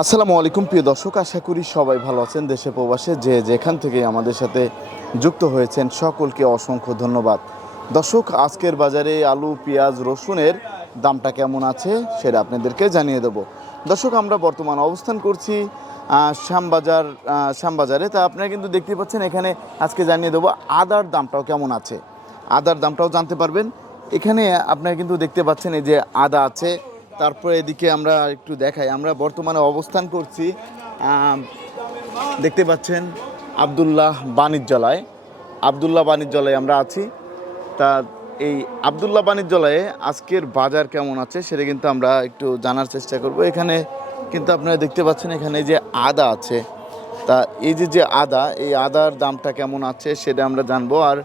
আসসালামু আলাইকুম, প্রিয় দর্শক, আশা করি সবাই ভালো আছেন দেশে প্রবাসে। যে যেখান থেকে আমাদের সাথে যুক্ত হয়েছেন, সকলকে অসংখ্য ধন্যবাদ। দর্শক, আজকের বাজারে আলু, পেঁয়াজ, রসুনের দামটা কেমন আছে সেটা আপনাদেরকে জানিয়ে দেব। দর্শক, আমরা বর্তমান অবস্থান করছি শ্যামবাজার শ্যামবাজারে। তা আপনারা কিন্তু দেখতে পাচ্ছেন, এখানে আজকে জানিয়ে দেবো আদার দামটাও কেমন আছে। আদার দামটাও জানতে পারবেন। এখানে আপনারা কিন্তু দেখতে পাচ্ছেন, এই যে আদা আছে তারপরে এদিকে আমরা একটু দেখাই। আমরা বর্তমানে অবস্থান করছি দেখতে পাচ্ছেন আবদুল্লাহ বাণিজ্যালয়। আবদুল্লাহ বাণিজ্যালয়ে আমরা আছি। তা এই আবদুল্লাহ বাণিজ্যালয়ে আজকের বাজার কেমন আছে সেটা কিন্তু আমরা একটু জানার চেষ্টা করব। এখানে কিন্তু আপনারা দেখতে পাচ্ছেন এখানে যে আদা আছে, তা এই যে যে আদা, এই আদার দামটা কেমন আছে সেটা আমরা জানব। আর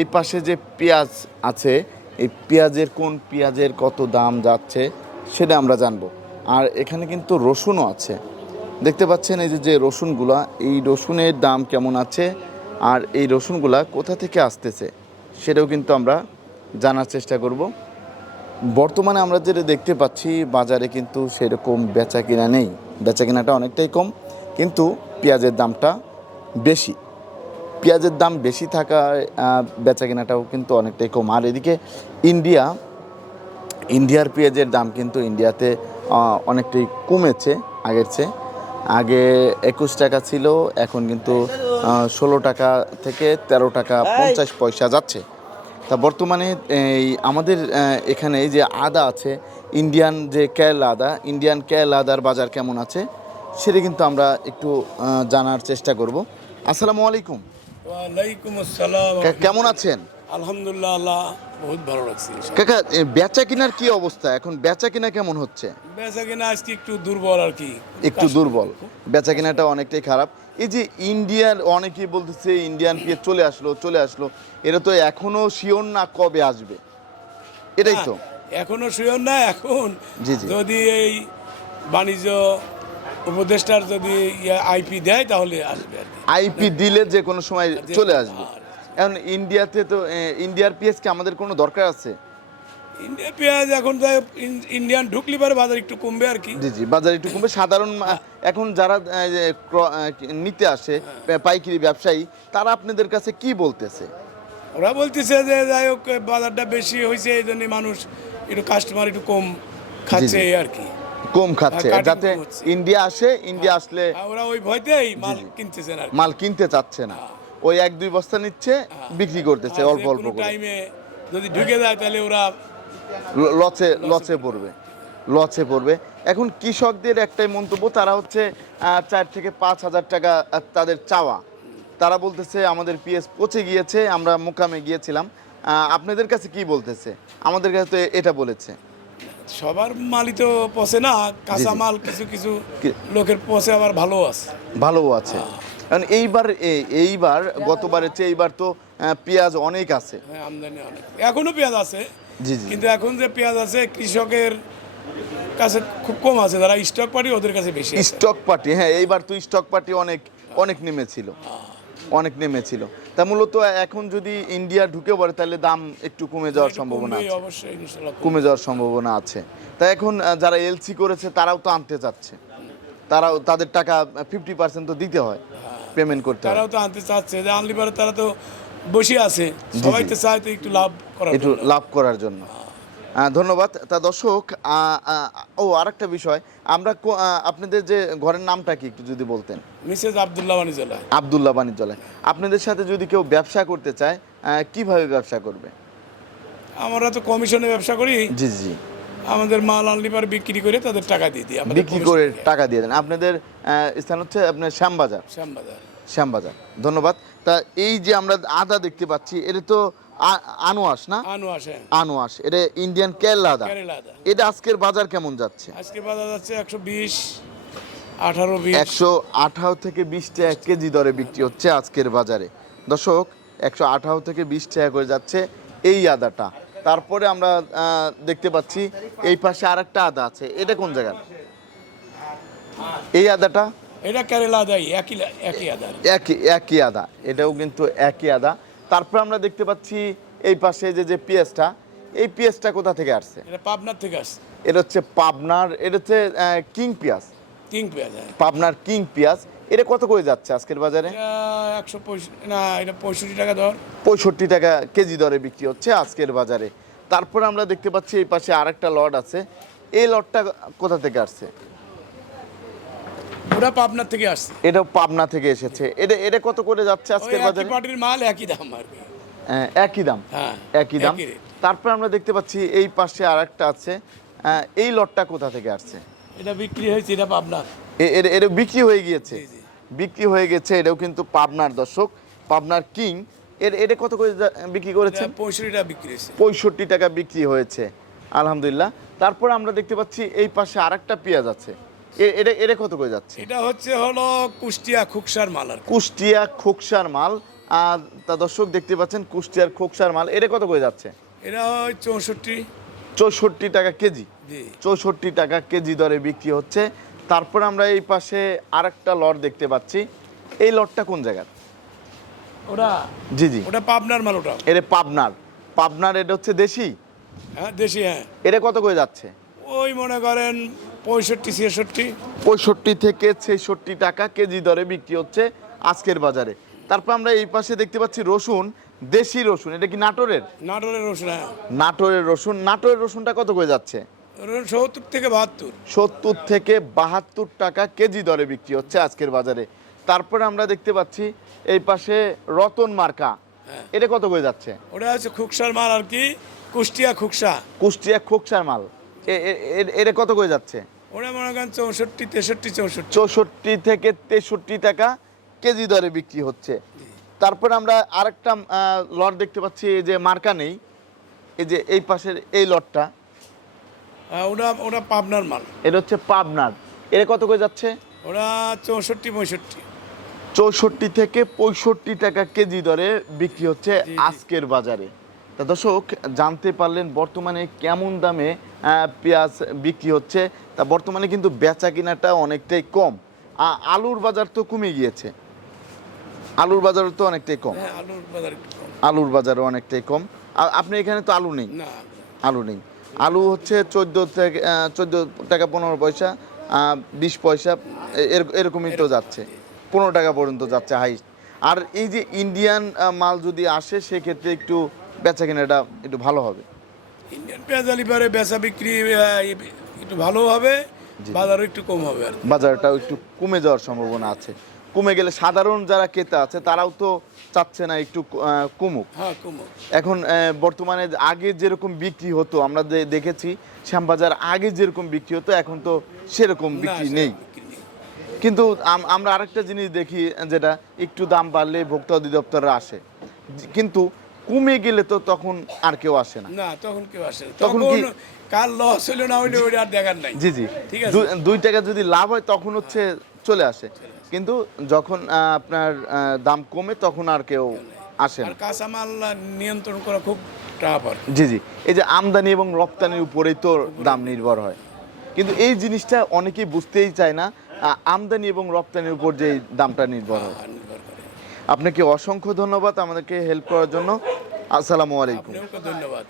এই পাশে যে পেঁয়াজ আছে, এই পেঁয়াজের কোন পেঁয়াজের কত দাম যাচ্ছে সেটা আমরা জানব। আর এখানে কিন্তু রসুনও আছে। দেখতে পাচ্ছেন এই যে যে রসুনগুলা, এই রসুনের দাম কেমন আছে আর এই রসুনগুলা কোথা থেকে আসতেছে সেটাও কিন্তু আমরা জানার চেষ্টা করব। বর্তমানে আমরা যেটা দেখতে পাচ্ছি, বাজারে কিন্তু সেরকম বেচা কিনা নেই। বেচা কিনাটা অনেকটাই কম, কিন্তু পেঁয়াজের দামটা বেশি। পেঁয়াজের দাম বেশি থাকায় বেচা কেনাটাও কিন্তু অনেকটাই কম। আর এদিকে ইন্ডিয়া ইন্ডিয়ার পেঁয়াজের দাম কিন্তু ইন্ডিয়াতে অনেকটাই কমেছে আগের চেয়ে। আগে একুশ টাকা ছিল এখন কিন্তু ষোলো টাকা থেকে তেরো টাকা পঞ্চাশ পয়সা যাচ্ছে। তা বর্তমানে এই আমাদের এখানে এই যে আদা আছে ইন্ডিয়ান যে কেরলা আদা ইন্ডিয়ান কেরলা আদার বাজার কেমন আছে সেটা কিন্তু আমরা একটু জানার চেষ্টা করব। আসসালামু আলাইকুম। কেমন আছেন? আলহামদুলিল্লাহ আল্লাহ বহুত ভালো লাগছে কাকা বেচা কিনার কি অবস্থা? এখন বেচা কিনা কেমন হচ্ছে? বেচা কিনা আজকে একটু দুর্বল আর কি। একটু দুর্বল। বেচা কিনাটা অনেকটাই খারাপ। এই যে ইন্ডিয়ান অনেকেই বলতেছে ইন্ডিয়ান পেঁয়াজ চলে আসলো চলে আসলো। এটা তো এখনও শিওর না কবে আসবে? এটাই তো। এখনও শিওর না এখন। যদি এই বাণিজ্য উপদেষ্টার যদি আইপি দেয় তাহলে আসবে আইপি দিলে যে কোনো সময় চলে আসবে। এখন ইন্ডিয়াতে তো ইন্ডিয়ার পেঁয়াজ কি আমাদের কোনো দরকার আছে? ইন্ডিয়া পেঁয়াজ এখন তো ইন্ডিয়ান ঢুকলি পারে বাজার একটু কমবে আর কি। জি জি বাজার একটু কমবে। সাধারণ এখন যারা নিতে আসে পাইকারি ব্যবসায়ী তারা আপনাদের কাছে কি বলতেছে? ওরা বলতেছে যে যাই হোক বাজারটা বেশি হয়েছে এই জন্য মানুষ একটু কাস্টমার একটু কম খাচ্ছে আর কি। কম খাচ্ছে হ্যাঁ, যাতে ইন্ডিয়া আসে ইন্ডিয়া আসলে ওরা ওই ভয়তেই মাল কিনতেছে না মাল কিনতে চাচ্ছে না। ওই এক দুই বস্তা নিচ্ছে বিক্রি করতেছে অল্প অল্প করে। টাইমে যদি ঢুকে যায় তাহলে ওরা লচে লচে পড়বে। লচে পড়বে। এখন কৃষকদের একটাই মন্তব্য তারা হচ্ছে চার থেকে পাঁচ হাজার টাকা তাদের চাওয়া। তারা বলতেছে আমাদের পিএস পচে গিয়েছে আমরা মোকামে গিয়েছিলাম। আপনাদের কাছে কি বলতেছে? আমাদের কাছে তো এটা বলেছে। সবার মালই তো পচে না কাঁচা মাল কিছু কিছু লোকের পচে আবার ভালো আছে। ভালো আছে। কারণ এইবার এইবার গতবারের চেয়ে এইবার তো পেঁয়াজ অনেক আছে। হ্যাঁ, আমদানি অনেক। পেঁয়াজ আছে জি জি। কিন্তু এখন যে পেঁয়াজ আছে কৃষকের কাছে খুব কম আছে। যারা স্টক পার্টি ওদের কাছে বেশি স্টক পার্টি হ্যাঁ এইবার তো স্টক পার্টি অনেক অনেক নেমেছিল। অনেক নেমেছিল। তা মূলত এখন যদি ইন্ডিয়া ঢুকে পড়ে তাহলে দাম একটু কমে যাওয়ার সম্ভাবনা আছে। অবশ্যই কমে যাওয়ার সম্ভাবনা আছে। তা এখন যারা এলসি করেছে তারাও তো আনতে চাচ্ছে। তারাও তাদের টাকা ফিফটি পার্সেন্ট তো দিতে হয়। পেমেন্ট করতে তারাও তো আনতে চাচ্ছে যে আনলি পারে তারা তো বসে আছে। সবাই তো চায় তো একটু লাভ করার একটু লাভ করার জন্য। ধন্যবাদ। তা দর্শক ও আরেকটা বিষয়। আমরা আপনাদের যে ঘরের নামটা কি একটু যদি বলতেন? মিসেস আবদুল্লাহ বানিজাল্লাহ আবদুল্লাহ বাণিজ্যালয়। আপনাদের সাথে যদি কেউ ব্যবসা করতে চায় কীভাবে ব্যবসা করবে? আমরা তো কমিশনে ব্যবসা করি। জি জি। আমাদের মাল আনলি পারে বিক্রি করে তাদের টাকা দিয়ে দিই বিক্রি করে টাকা দিয়ে দেন। আপনাদের স্থান হচ্ছে আপনার শ্যামবাজার। শ্যামবাজার। শ্যামবাজার। ধন্যবাদ। তা এই যে আমরা আদা দেখতে পাচ্ছি এটা তো আনোয়াস না? আনু আসে আনোয়াস এটা ইন্ডিয়ান কেরলা আদা। এটা আজকের বাজার কেমন যাচ্ছে? আজকে বাজার যাচ্ছে একশো বিশ আঠারো একশো আঠারো থেকে বিশ টাকা কেজি দরে বিক্রি হচ্ছে আজকের বাজারে। দর্শক একশো আঠারো থেকে বিশ টাকা করে যাচ্ছে এই আদাটা। তারপরে আমরা দেখতে পাচ্ছি এই পাশে আরেকটা আদা আছে। এটা কোন জায়গার? এই আদাটা? এটা কেরালা আদাই একই একই একই একই আদা। এটাও কিন্তু একই আদা। তারপর আমরা দেখতে পাচ্ছি এই পাশে যে যে পেঁয়াজটা এই পেঁয়াজটা কোথা থেকে আসছে? এটা পাবনার থেকে আসছে। এটা হচ্ছে পাবনার এটা হচ্ছে কিং পেঁয়াজ। কিং পেঁয়াজ হ্যাঁ। পাবনার কিং পেঁয়াজ এটা কত করে যাচ্ছে আজকের বাজারে? একশো পঁয়ষট্টি না এটা পঁয়ষট্টি টাকা দর। পঁয়ষট্টি টাকা কেজি দরে বিক্রি হচ্ছে আজকের বাজারে। তারপর আমরা দেখতে পাচ্ছি এই পাশে আরেকটা লট আছে। এই লটটা কোথা থেকে আসছে? ওটা পাবনার থেকে আসছে। এটা পাবনা থেকে এসেছে। এটা এটা কত করে যাচ্ছে আজকের বাজারে? পার্টির মাল একই দাম আর একই দাম। হ্যাঁ একই দাম। তারপর আমরা দেখতে পাচ্ছি এই পাশে আরেকটা আছে। আহ, এই লটটা কোথা থেকে আসছে? এটা বিক্রি হয়েছে এটা পাবনার। এটা বিক্রি হয়ে গিয়েছে। বিক্রি হয়ে গেছে এটাও কিন্তু পাবনার দর্শক পাবনার কিং। এর এটা কত করে বিক্রি করেছে পঁয়ষট্টি টাকা বিক্রি হয়েছে। পঁয়ষট্টি টাকা বিক্রি হয়েছে আলহামদুলিল্লাহ। তারপরে আমরা দেখতে পাচ্ছি এই পাশে আরেকটা পেঁয়াজ আছে। এটা এটা কত করে যাচ্ছে? এটা হচ্ছে হলো কুষ্টিয়া খুকসার মাল আর কুষ্টিয়া খোকসার মাল আর তা দর্শক দেখতে পাচ্ছেন কুষ্টিয়ার খোকসার মাল এটা কত করে যাচ্ছে? এটা চৌষট্টি। চৌষট্টি টাকা কেজি। চৌষট্টি টাকা কেজি দরে বিক্রি হচ্ছে। তারপর আমরা এই পাশে আরেকটা লট দেখতে পাচ্ছি। এই লটটা কোন জায়গার? ওটা জি জি। ওটা পাবনার মাল ওটা। এটা পাবনার। পাবনার এটা হচ্ছে দেশি? হ্যাঁ দেশি হ্যাঁ। এটা কত করে যাচ্ছে? ওই মনে করেন পঁয়ষট্টি ছেষট্টি পঁয়ষট্টি থেকে ছেষট্টি টাকা কেজি দরে বিক্রি হচ্ছে আজকের বাজারে। তারপর আমরা এই পাশে দেখতে পাচ্ছি রসুন দেশি রসুন। এটা কি নাটোরের? নাটোরের রসুন হ্যাঁ। নাটোরের রসুন। নাটোরের রসুনটা কত করে যাচ্ছে? সত্তর থেকে বাহাত্তর। সত্তর থেকে বাহাত্তর টাকা কেজি দরে বিক্রি হচ্ছে আজকের বাজারে। তারপরে আমরা দেখতে পাচ্ছি এই পাশে রতন মার্কা। হ্যাঁ। এটা কত করে যাচ্ছে? ওটা হচ্ছে খুকসার মাল আর কি কুষ্টিয়া খুকসা। কুষ্টিয়া খোকসার মাল। এটা কত করে যাচ্ছে? ওটা মনে করেন চৌষট্টি তেষট্টি চৌষট্টি। চৌষট্টি থেকে তেষট্টি টাকা কেজি দরে বিক্রি হচ্ছে। তারপরে আমরা আরেকটা লট দেখতে পাচ্ছি এই যে মার্কা নেই। এই যে এই পাশের এই লটটা। ওটা ওটা পাবনার মাল। এটা হচ্ছে পাবনার। এটা কত করে যাচ্ছে? ওটা চৌষট্টি পঁয়ষট্টি। চৌষট্টি থেকে পঁয়ষট্টি টাকা কেজি দরে বিক্রি হচ্ছে আজকের বাজারে। তা দর্শক জানতে পারলেন বর্তমানে কেমন দামে পেঁয়াজ বিক্রি হচ্ছে। তা বর্তমানে কিন্তু বেচা কিনাটা অনেকটাই কম। আলুর বাজার তো কমে গিয়েছে। আলুর বাজার তো অনেকটাই কম। হ্যাঁ আলুর বাজার আলুর বাজারও অনেকটাই কম। আপনি এখানে তো আলু নেই? আলু নেই। আলু হচ্ছে চোদ্দ থেকে চোদ্দ টাকা পনেরো পয়সা বিশ পয়সা এর- এরকমই তো যাচ্ছে। পনেরো টাকা পর্যন্ত যাচ্ছে হাইস্ট আর এই যে ইন্ডিয়ান মাল যদি আসে সেক্ষেত্রে একটু বেচা কেনাটা একটু ভালো হবে। ইন্ডিয়ান পেঁয়াজ আলি পারে বেচা বিক্রি একটু ভালো হবে বাজারও একটু কম হবে বাজারটাও একটু কমে যাওয়ার সম্ভাবনা আছে। কমে গেলে সাধারণ যারা ক্রেতা আছে তারাও তো চাচ্ছে না একটু আহ, কমুক। হ্যাঁ এখন বর্তমানে আগে যেরকম বিক্রি হতো আমরা যে দেখেছি শ্যামবাজার আগে যেরকম বিক্রি হতো এখন তো সেরকম বিক্রি নেই। কিন্তু আমরা আরেকটা জিনিস দেখি যেটা একটু দাম বাড়লে ভোক্তা অধিদপ্তররা আসে। কিন্তু কমে গেলে তো তখন আর কেউ আসে না। না তখন কেউ আসে। তখন কি- কার লস হইল না হইল ওইটা আর দেখার নাই। জি জি। ঠিক আছে। দুই টাকা যদি লাভ হয় তখন হচ্ছে চলে আসে। কিন্তু যখন আপনার দাম কমে তখন আর কেউ আসে না। কাঁচামাল নিয়ন্ত্রণ করা খুব টাফ আর জি জি। এই যে আমদানি এবং রপ্তানির উপরেই তো দাম নির্ভর হয়। কিন্তু এই জিনিসটা অনেকেই বুঝতেই চায় না আমদানি এবং রপ্তানির উপর যে দামটা নির্ভর হয়। করে। আপনাকে অসংখ্য ধন্যবাদ আমাদেরকে হেল্প করার জন্য। আসসালামু আলাইকুম। ধন্যবাদ।